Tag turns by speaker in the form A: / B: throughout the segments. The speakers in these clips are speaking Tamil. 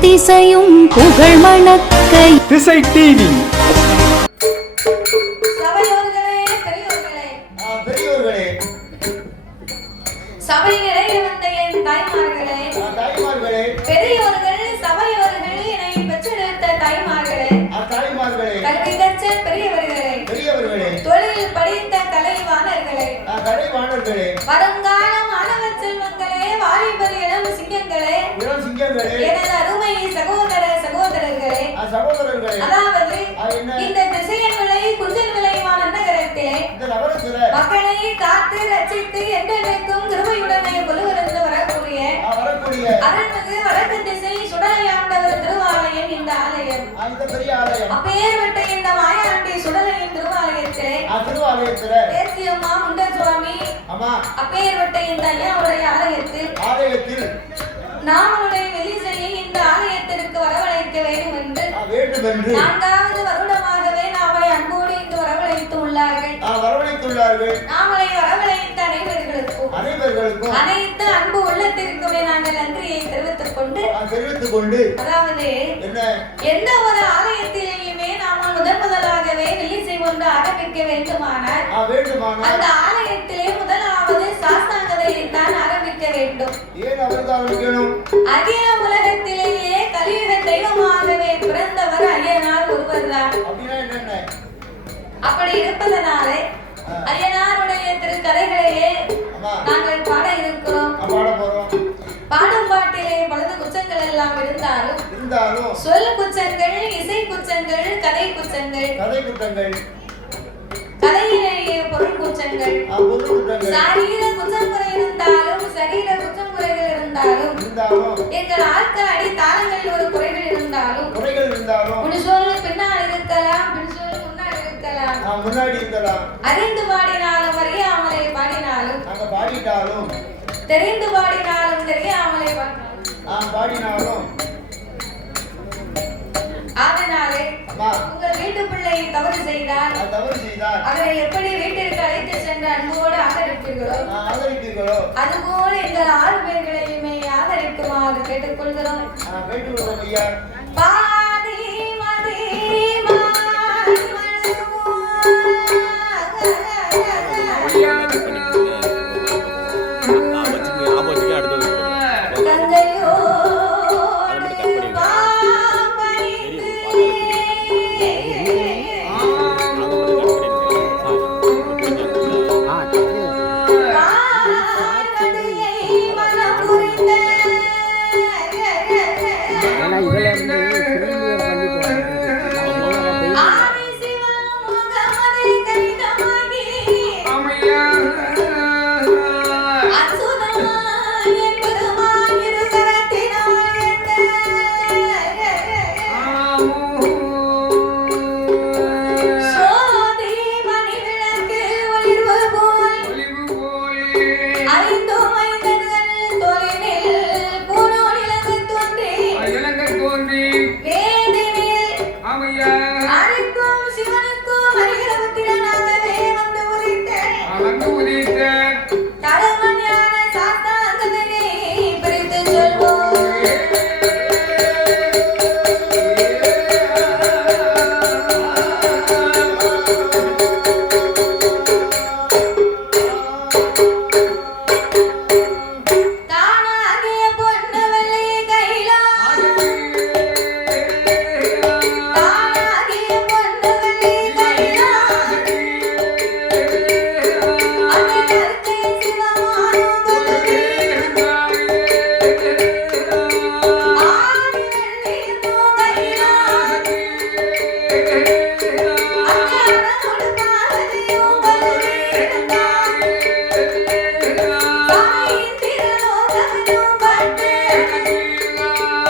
A: எத்திசையும் புகழ் மணக்க.
B: திசை டிவி
C: தொழில் படித்த கலைவாணர்களே.
D: ஆ, கலைவாணர்களே.
C: வருங்கால மாணவ செல்வங்களே வாலிபர் இளம் சிங்கங்களே.
D: இளம் சிங்கங்களே.
C: எனது சகோதரர்களே அதாவது? இந்த திசையன் விலை குஞ்சல் விளைவான நகரத்திலே மக்களை காத்து ரட்சித்து என்றென்றைக்கும் கிருபையுடனே கொலுவிருந்து வரக்கூடிய அருள்மிகு வடக்கு திசை சுடலையாண்டவர் திருவாலயம் இந்த ஆலயம். அப்பேற்பட்ட இந்த மாயாண்டி சுடலையின் திருவாலயத்திலே தேசியம்மா முண்ட சுவாமி அப்பேற்பட்ட இந்த ஐயாவுடைய ஆலயத்தில் நாமளுடைய ஆலயத்திற்கு வரவழைக்க வேண்டும் என்று. நான்காவது வருடமாகவே நாமளை அன்போடு இங்கு வரவழைத்து உள்ளார்கள்.
D: வரவழைத்துள்ளார்கள்
C: நாமளை வரவழைத்த அனைவர்களுக்கும்
D: அனைவர்களுக்கும்.
C: அனைத்து அன்பு உள்ளத்திற்குமே நாங்கள் நன்றியை தெரிவித்துக் கொண்டு
D: தெரிவித்துக் கொண்டு.
C: அதாவது எந்த ஒரு ஆலயத்திலேயுமே நாம முதன் முதலாகவே வெள்ளிசை கொண்டு ஆரம்பிக்க வேண்டுமானால் அந்த ஆலயத்திலே முதலாவது சாஸ்தாங்கதையை தான் ஆரம்பிக்க வேண்டும்.
D: ஏன் அவர்தான்
C: கலியுக தெய்வமாகவே பிறந்தவர் ஐயனார் ஒருவர்தான். அப்படி இருப்பதனாலே ஐயனாருடைய திருக்கதைகளையே நாங்கள் பாட இருக்கிறோம். பாடும் பாட்டிலே பலது குச்சங்கள் எல்லாம் இருந்தாலும் சொல் குச்சங்கள் இசை குச்சங்கள் கதை குச்சங்கள் கதையிலேயே பொருள் குச்சங்கள். சரீர குறை இருந்தாலும் சரீர குறைகள் இருந்தாலும் எங்கள் ஆட்கள் அடி தாளங்களில் ஒரு குறைகள் இருந்தாலும்
D: குறைகள் இருந்தாலும்
C: ஒரு சொல் பின்னால் இருக்கலாம் பின் சொல் முன்னால் இருக்கலாம்.
D: முன்னாடி இருக்கலாம்.
C: அறிந்து பாடினாலும் அறியாமலே பாடினாலும்
D: நாங்க பாடிட்டாலும்
C: தெரிந்து பாடினாலும் தெரியாமலே பாடினாலும்
D: பாடினாலும்
C: அதனாலே
D: அம்மா
C: உங்கள் வீட்டு பிள்ளை தவறு செய்தால்
D: நான் தவறு செய்தால்
C: அவரை எப்படி வீட்டிற்கு அழைத்து சென்று அன்போடு ஆதரிப்பீர்களோ?
D: ஆதரிப்பீர்களோ?
C: அதுபோல எங்கள் ஆறு பேர்களையுமே ஆதரிக்குமாறு கேட்டுக்கொள்கிறோம்.
D: நான் கேட்டுக்கொள்கிறேன் ஐயா.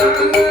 D: Thank you.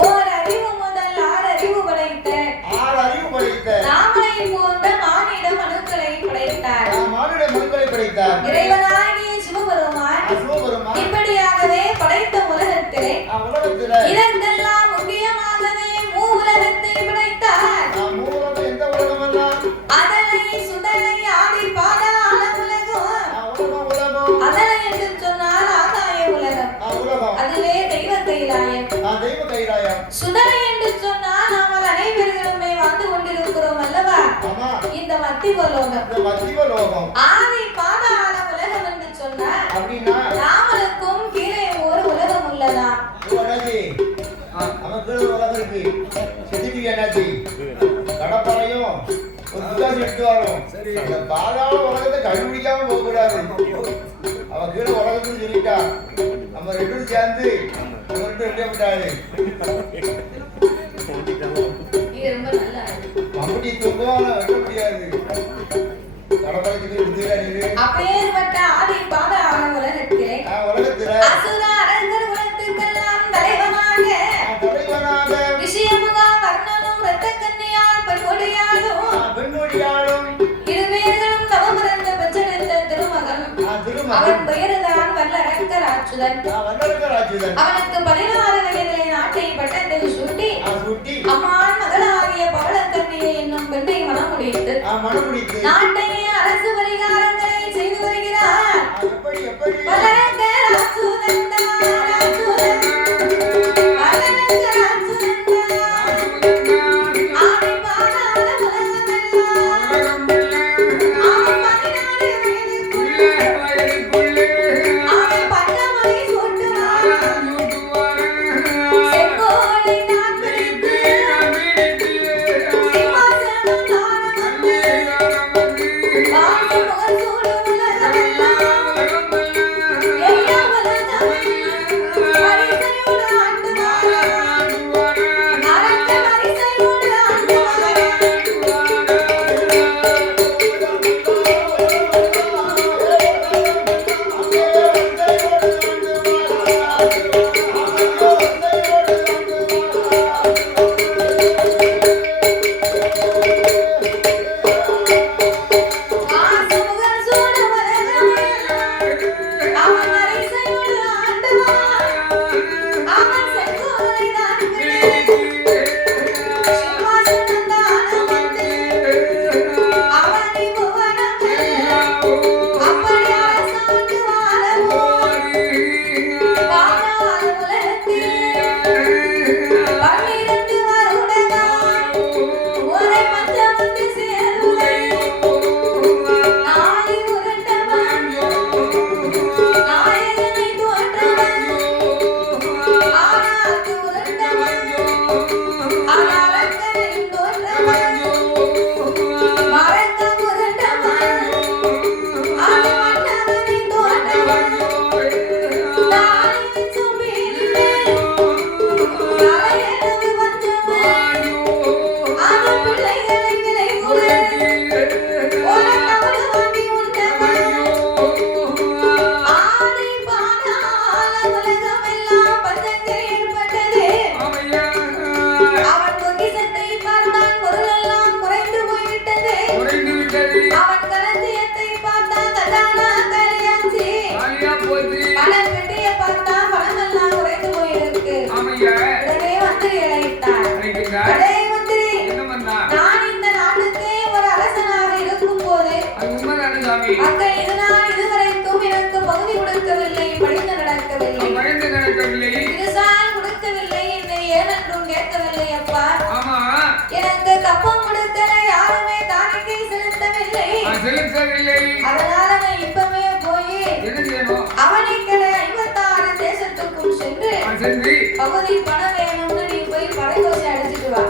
C: ஓர் அறிவு முதல் ஆறு அறிவு படைத்த
D: ஆறு
C: போன்ற மானிட மனுக்களை படைத்தார்.
D: மானிட மனுக்களை படைத்தார்.
C: ஜீவலோகம் ஆவி பாதாள உலகம் என்று சொன்னார்.
D: அப்படின்னா
C: ராமனுக்கும் கீழே ஒரு உலகம் உள்ளதா?
D: உலகி. அவன் கீழே உலகம் இருக்கு. செதுக்கு என்னாச்சு? கடப்பறையும் ஒரு புத்தாசி எடுத்து வரும் சரி. அந்த பாதாள உலகத்தை கண்டுபிடிக்காம போக கூடாது அவன் கீழே உலகத்துக்கு சொல்லிட்டா. நம்ம ரெண்டும் சேர்ந்து ரெண்டும் ரெண்டே விட்டாரு மம்முட்டி தூக்கம் வெட்ட முடியாது.
C: அப்பேற்பட்ட ஆதி பாத
D: அவங்களை நிற்கிறேன்
C: அசுர அரங்கர் உலகத்திற்கெல்லாம் தலைவனாக. விஷயமுகா வர்ணனும் ரத்த கன்னியால்
D: பெண்மொழியாலும் பெண்மொழியாலும்
C: இருவேறும் தவமிருந்த அவன் பெயர்தான் வல்லரக்கராட்சுதன். அவனுக்கு பதினாறு வயதிலே நாட்டை செலுத்தவில்லை. அதனால இப்பவே போய் அவனைக்கிட ஐம்பத்தாறு தேசத்துக்கும் சென்று பகுதி பணம்
B: வேணும்னு
C: நீ போய்
B: படகோசை
C: அடிச்சிட்டு வா.